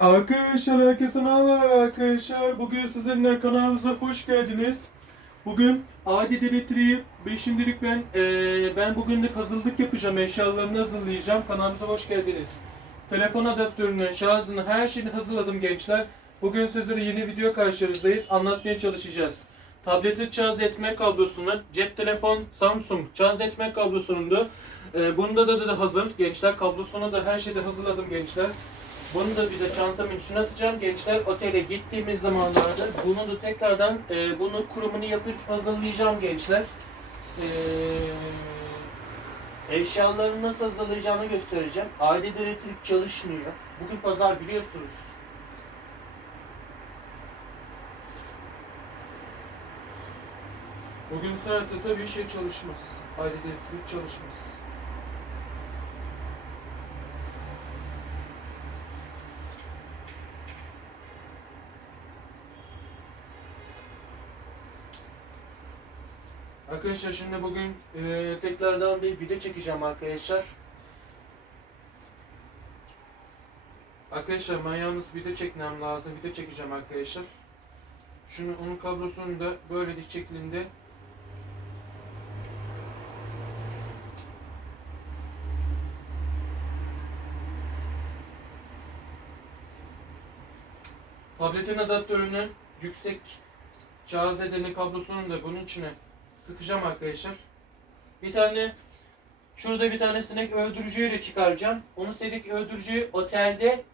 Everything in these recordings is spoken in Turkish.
Arkadaşlar herkese merhabalar arkadaşlar. Bugün sizinle kanalımıza hoş geldiniz. Bugün Adi Elektriği 5. ben eee, ben bugünlük hazırlık yapacağım. Eşyalarını hazırlayacağım. Kanalımıza hoş geldiniz. Telefon adaptörünü, şarjını, her şeyini hazırladım gençler. Bugün sizlere yeni video karşınızdayız. Anlatmaya çalışacağız. Tableti şarj etme kablosunu, cep telefon Samsung şarj etme kablosunun da eee, bunda da, da, da hazır gençler. Kablosunu da her şeyi hazırladım gençler. Bunu da bir de çantamın içine atacağım gençler. Otele gittiğimiz zamanlarda bunu da tekrardan e, bunu kurumunu yapıp hazırlayacağım gençler. E, eşyalarını nasıl hazırlayacağını göstereceğim. Aile elektrik çalışmıyor. Bugün pazar biliyorsunuz. Bugün saatte tabii şey çalışmaz. Aile elektrik çalışmaz. Arkadaşlar şimdi bugün e, tekrardan bir video çekeceğim arkadaşlar. Arkadaşlar ben yalnız video çekmem lazım. Video çekeceğim arkadaşlar. Şunu onun kablosunu da böyle diş şeklinde Tabletin adaptörünün yüksek şarj edeni kablosunun da bunun içine tıkacağım arkadaşlar. Bir tane şurada bir tane sinek öldürücüyü de çıkaracağım. Onu sinek öldürücüyü otelde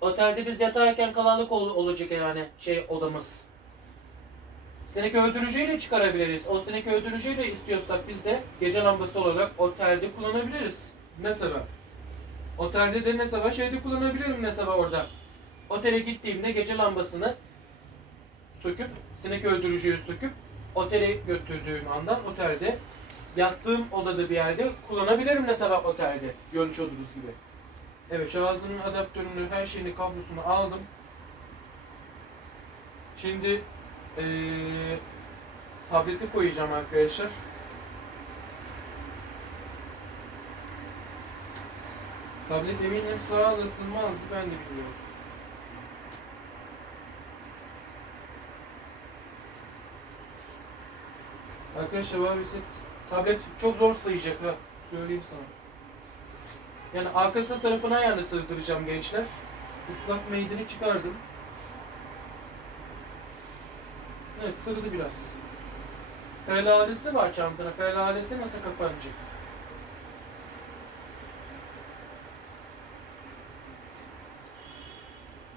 otelde biz yatarken kalanlık ol- olacak yani şey odamız. Sinek öldürücüyü de çıkarabiliriz. O sinek öldürücüyü de istiyorsak biz de gece lambası olarak otelde kullanabiliriz. Ne sebep? Otelde de ne sebep şeyde kullanabilirim ne sebep orada. Otele gittiğimde gece lambasını söküp sinek öldürücüyü söküp otele götürdüğüm andan otelde yattığım odada bir yerde kullanabilirim ne sabah otelde görmüş olduğunuz gibi. Evet şarjının adaptörünü her şeyini kablosunu aldım. Şimdi eee tableti koyacağım arkadaşlar. Tablet eminim sağa ısınmaz ben de bilmiyorum. Arkadaşlar var bir tablet çok zor sığacak ha. Söyleyeyim sana. Yani arkası tarafına yani sığdıracağım gençler. Islak meydini çıkardım. Evet sığdı biraz. Felalesi var çantana. Felalesi nasıl kapanacak?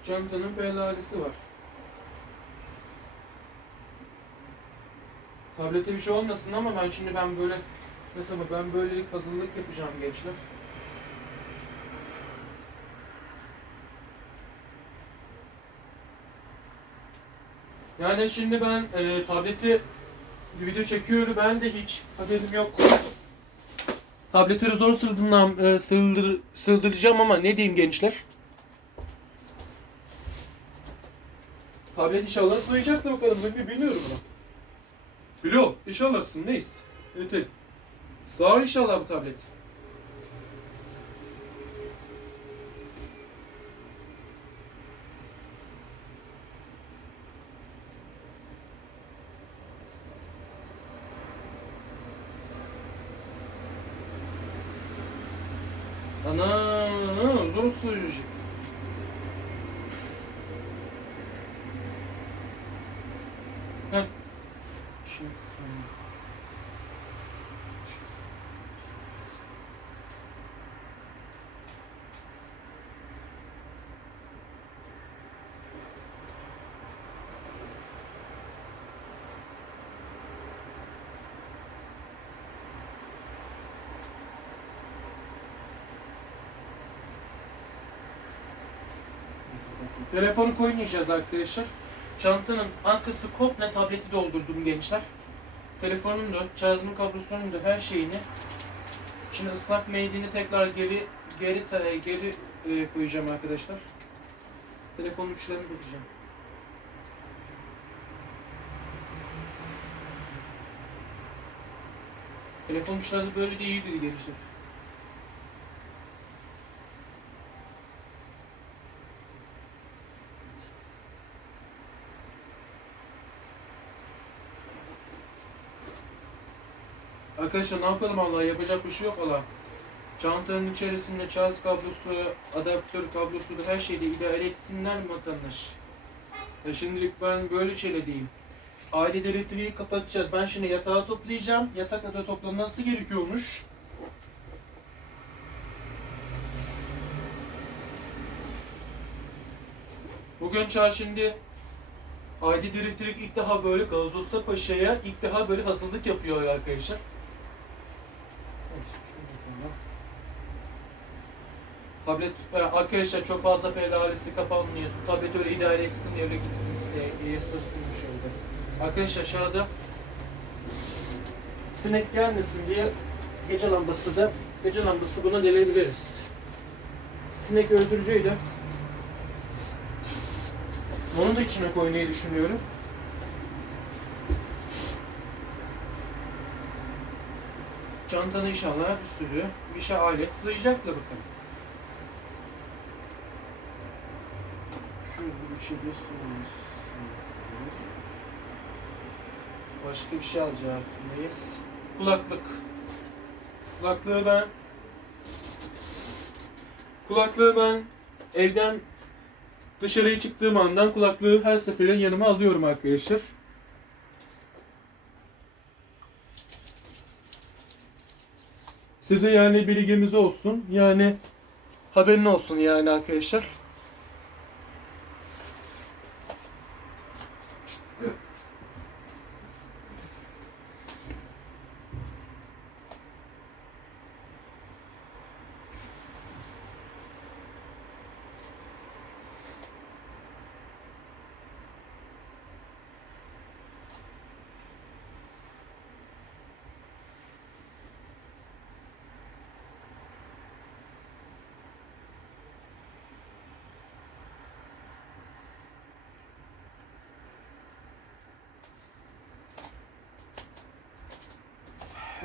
Çantanın felalesi var. Tablete bir şey olmasın ama ben şimdi ben böyle mesela ben böyle hazırlık yapacağım gençler. Yani şimdi ben e, tableti video çekiyorum ben de hiç haberim yok. Tableti zor sığdırmam, e, sığdır, sığdıracağım ama ne diyeyim gençler? Tablet inşallah sığacak da bakalım bilmiyorum bunu. Bilo, inşallah neyiz? Evet. Sağ inşallah bu tablet. Ana, zor sığacak. Heh. Şimdi. Telefonu koymayacağız arkadaşlar. Çantanın arkası komple tableti doldurdum gençler. Telefonun da, şarjın kablosunun da her şeyini. Şimdi ıslak meydini tekrar geri geri ta- geri e, koyacağım arkadaşlar. Telefonun uçlarını bakacağım. Telefon uçları böyle de iyidir gençler. Arkadaşlar ne yapalım Allah yapacak bir şey yok Allah. Çantanın içerisinde şarj kablosu, adaptör kablosu her şeyde idare etsinler mi vatandaş? Ya şimdilik ben böyle şeyle diyeyim. Aile elektriği kapatacağız. Ben şimdi yatağı toplayacağım. Yatak da toplanması gerekiyormuş. Bugün çağ şimdi Aile Elektrik ilk daha böyle Gazosta Paşa'ya ilk daha böyle hazırlık yapıyor arkadaşlar. Evet, şöyle yapalım. Tablet e, arkadaşlar çok fazla felalisi kapanmıyor. Tablet öyle idare etsin öyle gitsin size iyi sırsın şöyle. Arkadaşlar aşağıda sinek gelmesin diye gece lambası da gece lambası buna delebiliriz. Sinek öldürücüydü. Onu da içine koymayı düşünüyorum. Çantana inşallah bir sürü bir şey alet sığacaklar bakalım. Şöyle bir şey. Başka bir şey alacak mıyız? Kulaklık. Kulaklığı ben Kulaklığı ben evden dışarıya çıktığım andan kulaklığı her seferinde yanıma alıyorum arkadaşlar. Size yani bilgimiz olsun. Yani haberin olsun yani arkadaşlar.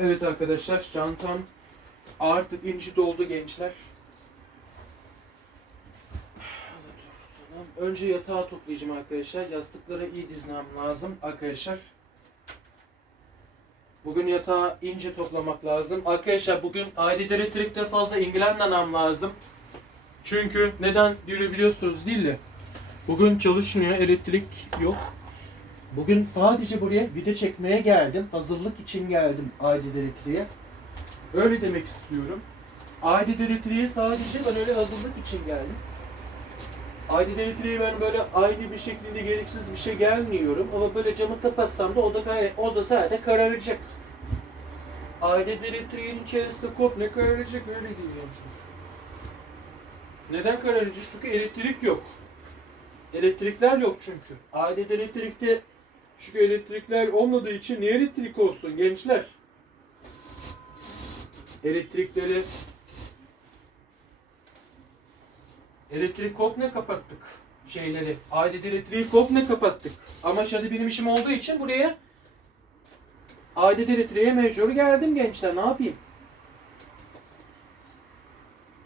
Evet arkadaşlar çantam artık inci doldu gençler. Önce yatağı toplayacağım arkadaşlar. Yastıkları iyi dizmem lazım arkadaşlar. Bugün yatağı ince toplamak lazım. Arkadaşlar bugün aile elektrikte fazla ilgilenmemem lazım. Çünkü neden diyor biliyorsunuz değil de. Bugün çalışmıyor, elektrik yok. Bugün sadece buraya video çekmeye geldim. Hazırlık için geldim Aydın Elektriğe. Öyle demek istiyorum. Aydın Elektriğe sadece ben öyle hazırlık için geldim. Aydın Elektriğe ben böyle aynı bir şekilde gereksiz bir şey gelmiyorum. Ama böyle camı kapatsam da o da, kay- o da zaten kararacak. Aydın Elektriğin içerisinde komple kararacak öyle diyeceğim. Neden kararacak? Çünkü elektrik yok. Elektrikler yok çünkü. Adet elektrikte çünkü elektrikler olmadığı için niye elektrik olsun gençler? Elektrikleri elektrik komple kapattık şeyleri. Adet elektriği komple kapattık. Ama şimdi benim işim olduğu için buraya adet elektriğe mecbur geldim gençler. Ne yapayım?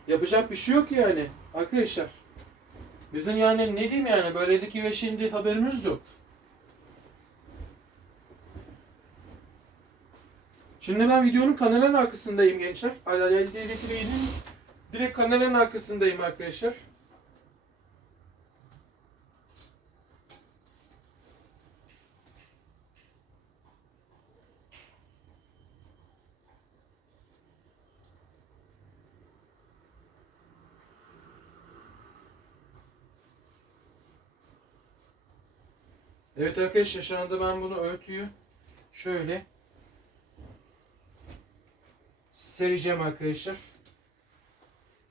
Yapacak bir şey yok yani arkadaşlar. Bizim yani ne diyeyim yani böyledik ve şimdi haberimiz yok. Şimdi ben videonun kanalın arkasındayım gençler. Alayel TV'nin direkt kanalın arkasındayım arkadaşlar. Evet arkadaşlar şu anda ben bunu örtüyü şöyle sereceğim arkadaşlar.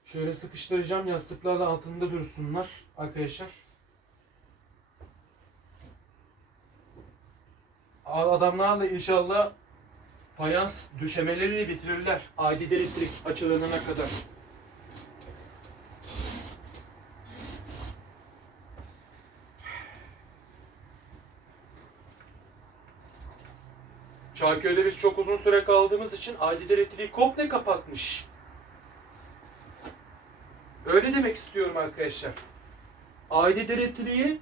Şöyle sıkıştıracağım yastıklar da altında dursunlar arkadaşlar. Adamlarla inşallah fayans düşemelerini bitirirler. Adi elektrik açılana kadar. Şarköy'de biz çok uzun süre kaldığımız için Aydın Etiliği komple kapatmış. Öyle demek istiyorum arkadaşlar. Aile deretiliği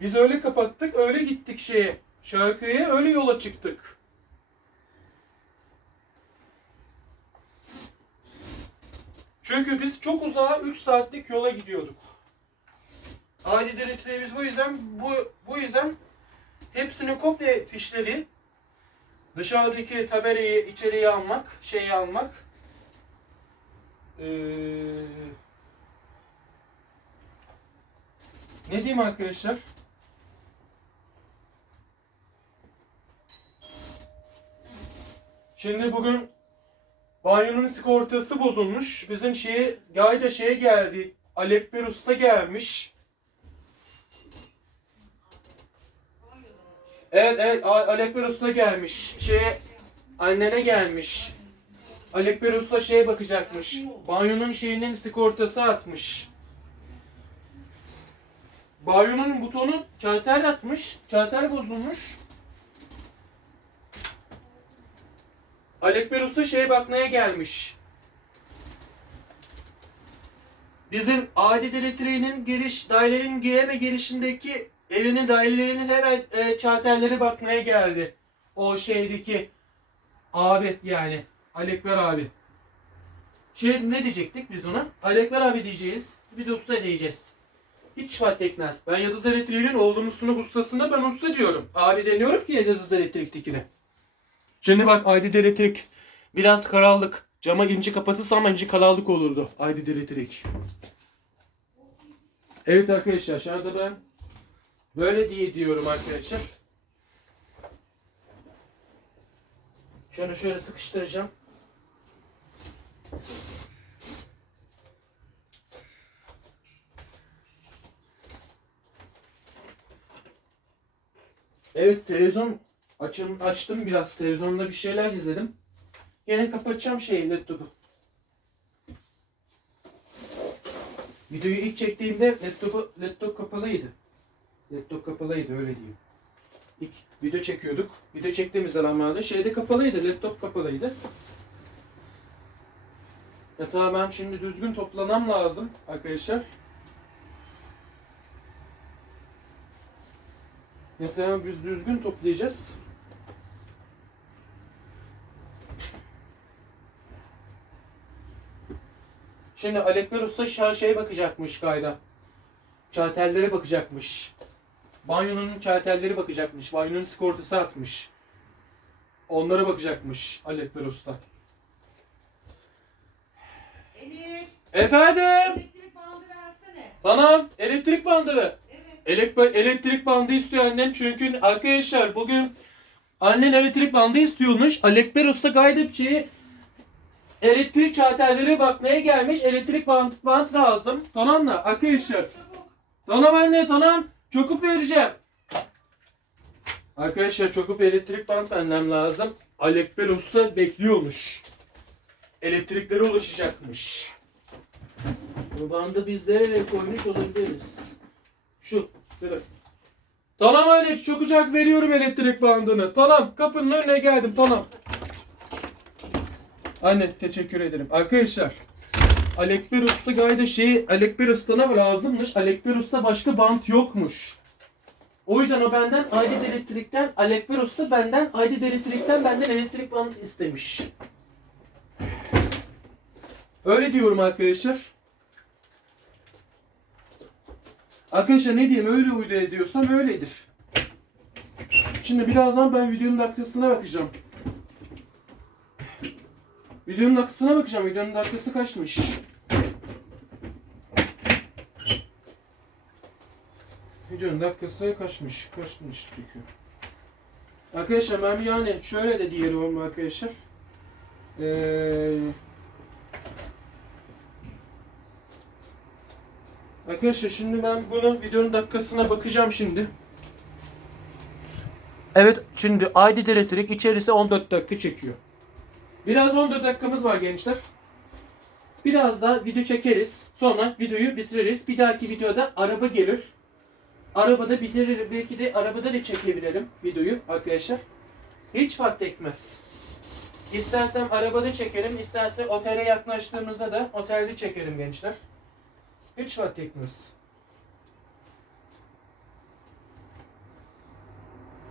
biz öyle kapattık, öyle gittik şeye. Şarkıya öyle yola çıktık. Çünkü biz çok uzağa 3 saatlik yola gidiyorduk. Aile deretiliği biz bu yüzden bu, bu yüzden hepsini komple fişleri dışarıdaki tabelayı içeriye almak, şeyi almak ee, ne diyeyim arkadaşlar? Şimdi bugün banyonun sigortası bozulmuş. Bizim şeye, Gayda şeye geldi. Alekber Usta gelmiş. Evet evet A- Alekber Usta gelmiş. Şeye annene gelmiş. Alekber Usta şeye bakacakmış. Banyonun şeyinin sigortası atmış. Banyonun butonu çarter atmış. Çarter bozulmuş. Alekber Usta şeye bakmaya gelmiş. Bizim Adi Elektriğinin giriş, dairenin gireme girişindeki evinin dairelerinin hemen e, çarterleri bakmaya geldi. O şeydeki abi yani Alekber abi. Şey ne diyecektik biz ona? Alekber abi diyeceğiz. Bir de usta diyeceğiz. Hiç fark etmez. Ben Yıldız Elektriği'nin oğlumun sınıf ustasına ben usta diyorum. Abi deniyorum ki Yıldız Elektrik'tekine. Şimdi bak Aydın Elektrik biraz karanlık. Cama inci kapatırsam inci karanlık olurdu Aydın Elektrik. Evet arkadaşlar aşağıda ben böyle diye diyorum arkadaşlar. Şöyle şöyle sıkıştıracağım. Evet televizyon açın, açtım biraz televizyonda bir şeyler izledim. Yine kapatacağım şeyi laptopu. Videoyu ilk çektiğimde laptopu, laptop kapalıydı. Laptop kapalıydı öyle diyeyim. İlk video çekiyorduk. Video çektiğimiz zamanlarda şeyde kapalıydı. Laptop kapalıydı. Yatağı ben şimdi düzgün toplamam lazım arkadaşlar. Yatağı biz düzgün toplayacağız. Şimdi Alekber Usta şeye bakacakmış kayda. Çartellere bakacakmış. Banyonun çartelleri bakacakmış. Banyonun sigortası atmış. Onlara bakacakmış Alekber Usta. Emir, Efendim? elektrik bandı versene. Tamam. Elektrik bandı. Evet. Elek- elektrik bandı istiyor annem çünkü arkadaşlar bugün annen elektrik bandı istiyormuş. Alekber Usta Gaydepçi'ye elektrik çartelleri bakmaya gelmiş. Elektrik band, band lazım. Tamam mı arkadaşlar? Tamam anne tamam. Çokup vereceğim. Arkadaşlar çokup elektrik band benden lazım. Alekber Usta bekliyormuş. Elektriklere ulaşacakmış. Bu bandı biz nereye koymuş olabiliriz? Şu. Şöyle. Tamam Alex çok ucak veriyorum elektrik bandını. Tamam kapının önüne geldim tamam. Anne teşekkür ederim. Arkadaşlar Alekber Usta gayda şey Alekber Usta'na lazımmış. Alekber Usta başka bant yokmuş. O yüzden o benden Aydın Elektrik'ten Alekber Usta benden Aydın Elektrik'ten benden elektrik bant istemiş. Öyle diyorum arkadaşlar. Arkadaşlar ne diyeyim öyle uydu ediyorsam öyledir. Şimdi birazdan ben videonun dakikasına bakacağım. Videonun dakikasına bakacağım. Videonun dakikası kaçmış? Videonun dakikası kaçmış? Kaçmış çünkü. Arkadaşlar ben yani şöyle de diyelim arkadaşlar. Ee, Arkadaşlar şimdi ben bunu videonun dakikasına bakacağım şimdi. Evet şimdi ID Elektrik içerisi 14 dakika çekiyor. Biraz 14 dakikamız var gençler. Biraz da video çekeriz. Sonra videoyu bitiririz. Bir dahaki videoda araba gelir. Arabada bitirir. Belki de arabada da çekebilirim videoyu arkadaşlar. Hiç fark etmez. İstersem arabada çekerim. isterse otele yaklaştığımızda da otelde çekerim gençler. Hiç fark etmez.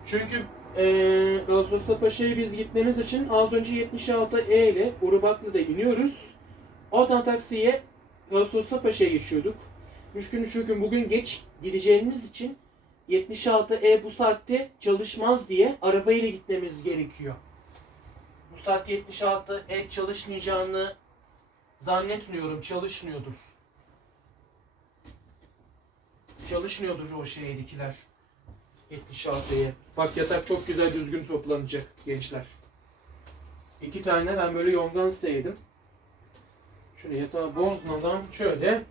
Çünkü eee Ağustos Paşa'ya biz gitmemiz için az önce 76 E ile Urubaklı'da iniyoruz. Oradan taksiye Ağustos Paşa'ya geçiyorduk. Üç gün üç gün bugün geç gideceğimiz için 76E bu saatte çalışmaz diye arabayla gitmemiz gerekiyor. Bu saat 76E çalışmayacağını zannetmiyorum. Çalışmıyordur. Çalışmıyordur o şeydekiler. 76'ya. Bak yatak çok güzel düzgün toplanacak gençler. İki tane ben böyle yongan sevdim. Şunu yatağı bozmadan şöyle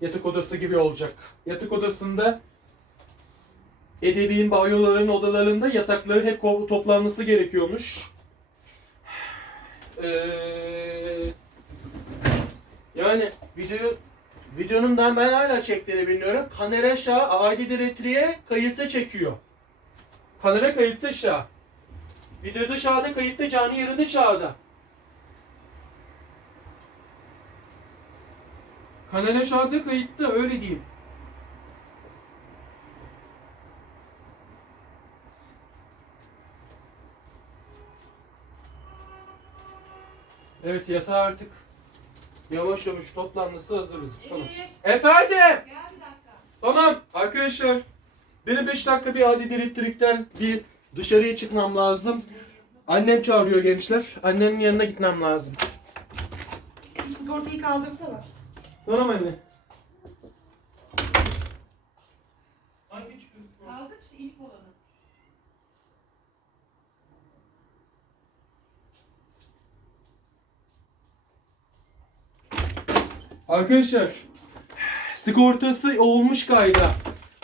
yatak odası gibi olacak. Yatak odasında edebiğin banyoların odalarında yatakları hep toplanması gerekiyormuş. Ee, yani video videonun da ben hala çektiğini bilmiyorum. Kamera Şah Adi Diretri'ye kayıtta çekiyor. Kamera kayıtta Şah. Videoda Şah'da kayıtta canlı yerinde Şah'da. Kamera Şah'da kayıtta öyle diyeyim. Evet yatağı artık yavaş yavaş toplanması hazırız. Tamam. Efendim. gel bir dakika. Tamam arkadaşlar. Benim 5 dakika bir adi elektrikten bir dışarıya çıkmam lazım. Annem çağırıyor gençler. Annemin yanına gitmem lazım. Şu sigortayı kaldırsana. Tamam anne. Hangi çıkıyorsun? Kaldır işte ilk olanı. Arkadaşlar sigortası olmuş kayda.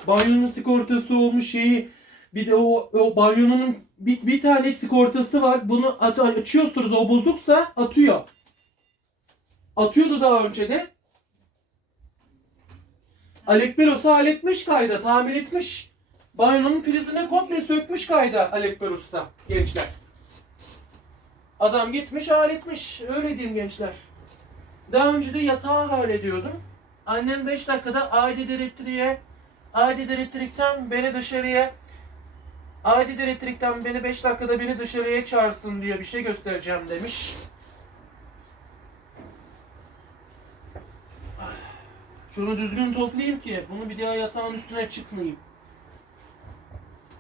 Banyonun sigortası olmuş şeyi bir de o, o banyonun bir, bir tane sigortası var. Bunu at, açıyorsunuz o bozuksa atıyor. Atıyordu daha önce de. Alek Beros'a halletmiş kayda, tamir etmiş. Banyonun prizine komple sökmüş kayda Alek Beros'ta gençler. Adam gitmiş halletmiş. Öyle diyeyim gençler. Daha önce de yatağı hallediyordum. Annem 5 dakikada Aydid Elektriğe, Aydid Elektrik'ten beni dışarıya, Aydid Elektrik'ten beni 5 dakikada beni dışarıya çağırsın diye bir şey göstereceğim demiş. Şunu düzgün toplayayım ki bunu bir daha yatağın üstüne çıkmayayım.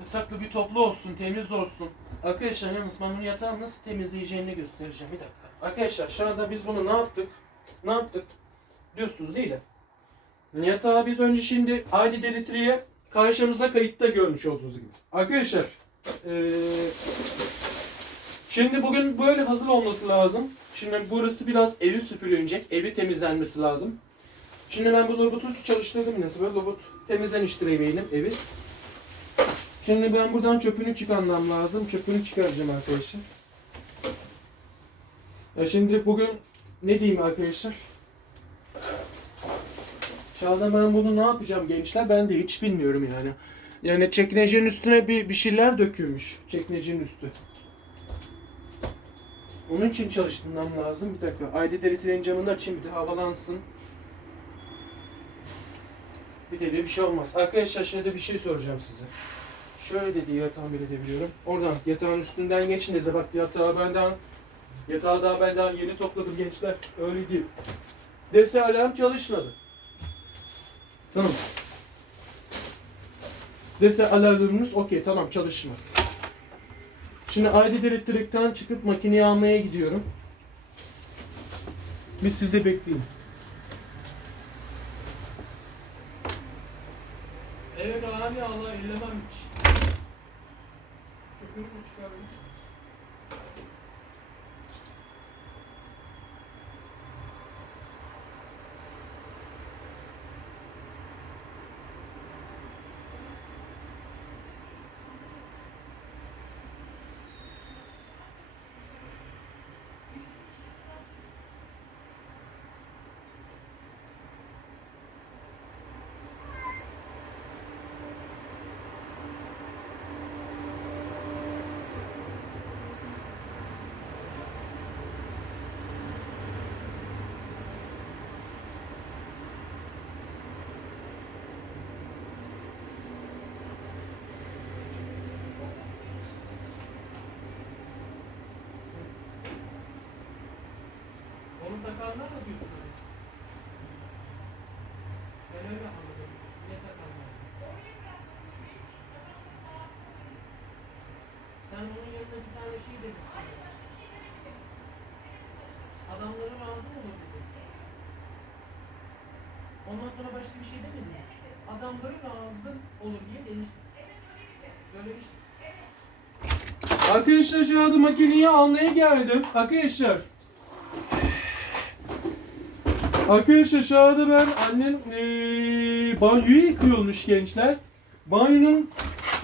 Yataklı bir toplu olsun, temiz olsun. Arkadaşlar yalnız ben bunu yatağın nasıl temizleyeceğini göstereceğim. Bir dakika. Arkadaşlar şu anda biz bunu ne yaptık? Ne yaptık? Diyorsunuz değil mi? Yatağı biz önce şimdi Aydid Elektriğe karşımıza kayıtta görmüş olduğunuz gibi. Arkadaşlar eee, şimdi bugün böyle hazır olması lazım. Şimdi burası biraz evi süpürülecek. Evi temizlenmesi lazım. Şimdi ben bu robotu çalıştırdım yine. Böyle robot temizleniştiremeyelim evi. Şimdi ben buradan çöpünü çıkarmam lazım. Çöpünü çıkaracağım arkadaşlar. Ya şimdi bugün ne diyeyim arkadaşlar? Anda ben bunu ne yapacağım gençler? Ben de hiç bilmiyorum yani. Yani çekmecenin üstüne bir, bir şeyler dökülmüş. Çekmecenin üstü. Onun için çalıştırmam lazım. Bir dakika. Ayda deletilen camını açayım bir de havalansın. Bir de bir şey olmaz. Arkadaşlar şöyle bir şey soracağım size. Şöyle de diye tamir edebiliyorum. Oradan yatağın üstünden geçinize. Bak yatağı benden Yatağı daha ben daha yeni topladım gençler. Öyle değil. Dese alarm çalışmadı. Tamam. Dese alarmımız okey tamam çalışmaz. Şimdi Aydid Elektrik'ten çıkıp makineyi almaya gidiyorum. Biz sizde bekleyin. Evet abi Allah ellemem hiç. Çöpünü mü çıkarmış? Demişsin. Adamları razı mı olur dedin? Ondan sonra başka bir şey demedin mi? Adamları razı olur diye demiştin. Söylemiştin. Arkadaşlar şu anda makineyi almaya geldim. Arkadaşlar. Arkadaşlar şu anda ben annem eee banyoyu yıkıyormuş gençler. Banyonun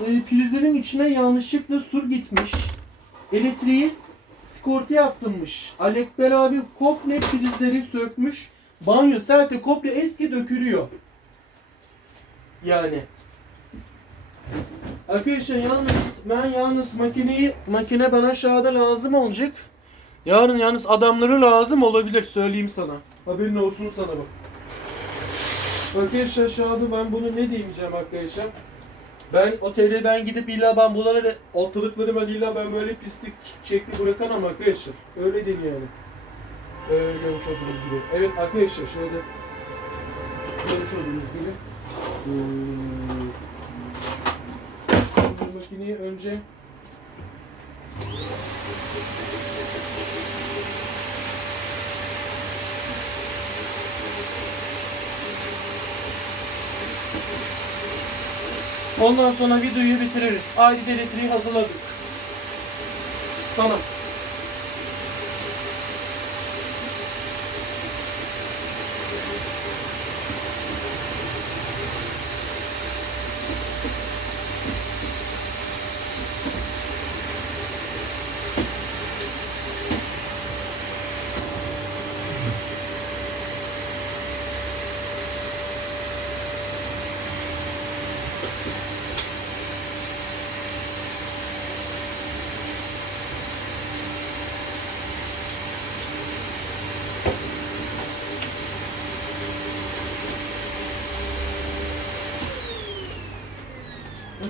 eee prizinin içine yanlışlıkla su gitmiş. Elektriği sigorta yaptırmış. Alekber abi komple prizleri sökmüş. Banyo zaten komple eski dökülüyor. Yani. Arkadaşlar yalnız ben yalnız makineyi makine bana aşağıda lazım olacak. Yarın yalnız adamları lazım olabilir söyleyeyim sana. Haberin olsun sana bak. Arkadaşlar aşağıda ben bunu ne diyeceğim arkadaşlar. Ben otelde ben gidip illa ben bunları ortalıkları ben illa ben böyle pislik şekli bırakamam arkadaşlar. Öyle değil yani. Ee, görmüş olduğunuz gibi. Evet arkadaşlar şöyle görmüş olduğunuz gibi. Ee, makineyi önce Ondan sonra videoyu bitiririz. Ayrı elektriği hazırladık. Tamam.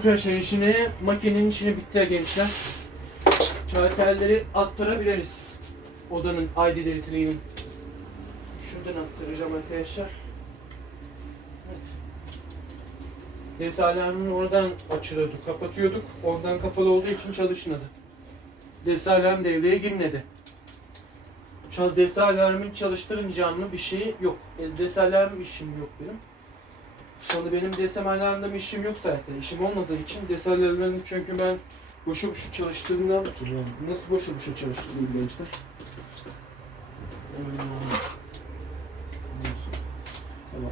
Arkadaşlar işini makinenin içine bitti gençler. Çartelleri attırabiliriz. Odanın ID delitliğinin. Şuradan attıracağım arkadaşlar. Evet. Alarmını oradan açıyorduk, kapatıyorduk. Oradan kapalı olduğu için çalışmadı. Desi alarm devreye girmedi. Desi alarmın çalıştırınca bir şey yok. Desi alarm işim yok benim. Sonra benim desem alarmda işim yok zaten. İşim olmadığı için desem alarmlarını çünkü ben boşu boşu hatırlıyorum. Nasıl boşu boşu çalıştığını gençler.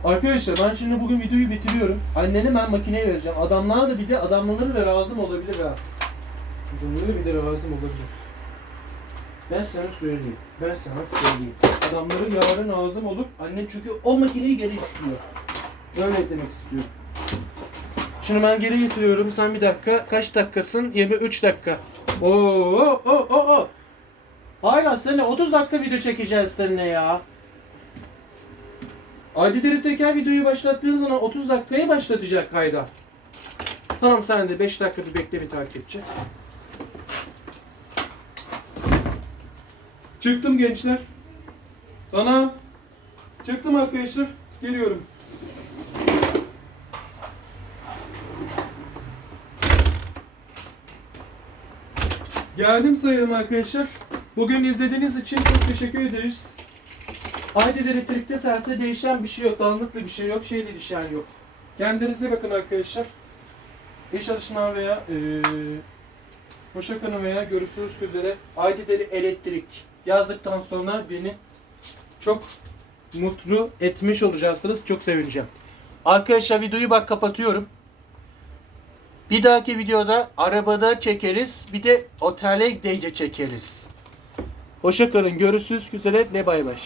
Arkadaşlar ben şimdi bugün videoyu bitiriyorum. Anneni ben makineye vereceğim. Adamlar da bir de adamları da lazım olabilir ha. Adamları bir de lazım olabilir. Ben sana söyleyeyim. Ben sana söyleyeyim. Adamları yarın lazım olur. Annen çünkü o makineyi geri istiyor. Böyle demek istiyorum. Şimdi ben geri getiriyorum. Sen bir dakika. Kaç dakikasın? 23 dakika. Oo, oo, oo, oo. Hayır seninle 30 dakika video çekeceğiz seninle ya. Adi teker videoyu başlattığın zaman 30 dakikaya başlatacak kayda. Tamam sen de 5 dakika bekle bir takipçi. Çıktım gençler. Ana. Çıktım arkadaşlar. Geliyorum. Geldim sayalım arkadaşlar. Bugün izlediğiniz için çok teşekkür ederiz. Aydın elektrikte saatte değişen bir şey yok. Dağınıklı bir şey yok. Şey değişen yok. Kendinize bakın arkadaşlar. İş çalışma veya eee hoşça kalın veya görüşürüz üzere. Aydın elektrik yazdıktan sonra beni çok mutlu etmiş olacaksınız. Çok sevineceğim. Arkadaşlar videoyu bak kapatıyorum. Bir dahaki videoda arabada çekeriz. Bir de otele gidince çekeriz. Hoşça kalın. Görüşürüz. Güzel. Ne bay bay.